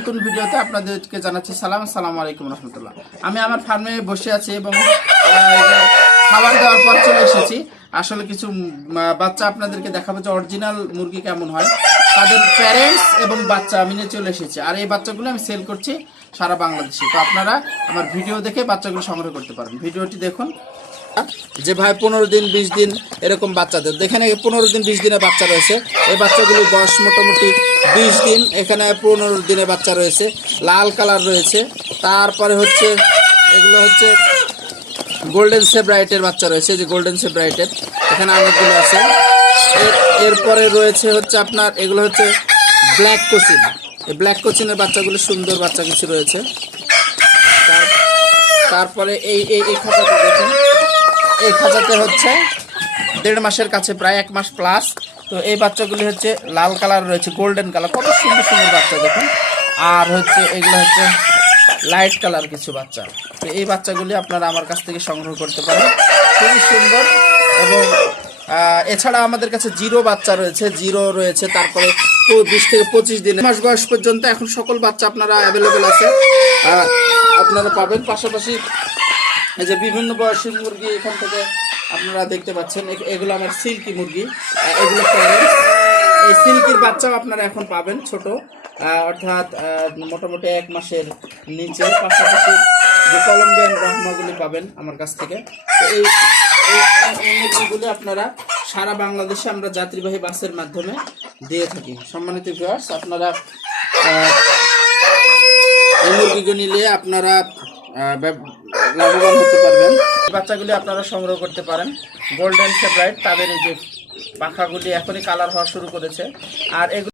নতুন ভিডিওতে আপনাদেরকে জানাচ্ছি সালাম, আসসালামু আলাইকুম রহমতুল্লাহ। আমি আমার ফার্মে বসে আছি এবং খাবার দেওয়ার পর চলে এসেছি। আসলে কিছু বাচ্চা আপনাদেরকে দেখাবো যে অরিজিনাল মুরগি কেমন হয়। তাদের প্যারেন্টস এবং বাচ্চা, আমি নিয়ে চলে এসেছি। আর এই বাচ্চাগুলো আমি সেল করছি সারা বাংলাদেশে। তো আপনারা আমার ভিডিও দেখে বাচ্চাগুলো সংগ্রহ করতে পারেন। ভিডিওটি দেখুন। যে ভাই পনেরো দিন, বিশ দিন এরকম বাচ্চাদের। এখানে পনেরো দিন, বিশ দিনের বাচ্চা রয়েছে। এই বাচ্চাগুলির বয়স মোটামুটি বিশ দিন, এখানে পনেরো দিনের বাচ্চা রয়েছে। লাল কালার রয়েছে। তারপরে হচ্ছে, এগুলো হচ্ছে গোল্ডেন সেব্রাইটের বাচ্চা রয়েছে যে গোল্ডেন সেব্রাইটের এখানে অনেকগুলো আছে। এর- এরপরে রয়েছে হচ্ছে আপনার, এগুলো হচ্ছে ব্ল্যাক কোচিন এই ব্ল্যাক কোচিনের বাচ্চাগুলো সুন্দর বাচ্চা কিছু রয়েছে। তার- তারপরে এই এই খাঁচাটা দেখুন। এই খাঁচাতে হচ্ছে। দেড় মাসের কাছে, প্রায় এক মাস প্লাস তো এই বাচ্চাগুলি হচ্ছে লাল কালার রয়েছে গোল্ডেন কালার কত সুন্দর সুন্দর বাচ্চা দেখুন। আর হচ্ছে এগুলো হচ্ছে লাইট কালার কিছু বাচ্চা। তো এই বাচ্চাগুলি আপনারা আমার কাছ থেকে সংগ্রহ করতে পারেন। খুবই সুন্দর এবং এছাড়া আমাদের কাছে জিরো বাচ্চা রয়েছে, জিরো রয়েছে, তারপরে বিশ থেকে পঁচিশ দিন। মাস বয়স পর্যন্ত এখন সকল বাচ্চা আপনারা অ্যাভেলেবেল আছে। আপনারা পাবেন। পাশাপাশি এই যে বিভিন্ন বয়সী মুরগি এখান থেকে আপনারা দেখতে পাচ্ছেন এগুলো আমার সিল্কি মুরগি। এগুলো এই সিল্কির বাচ্চাও আপনারা এখন পাবেন, ছোট। অর্থাৎ মোটামুটি এক মাসের নিচে। পাশাপাশি যে কলম্বিয়ান রহমাগুলি পাবেন আমার কাছ থেকে। এই মুরগিগুলি আপনারা সারা বাংলাদেশে আমরা যাত্রীবাহী বাসের মাধ্যমে দিয়ে থাকি। সম্মানিত ভিউয়ার্স আপনারা এই মুরগিগুলো নিলে আপনারা লাভবান হতে পারবেন। বাচ্চাগুলি আপনারা সংগ্রহ করতে পারেন। গোল্ডেন ফেভারাইট তাদের এই যে পাখাগুলি এখনই কালার হওয়া শুরু করেছে। আর এগুলো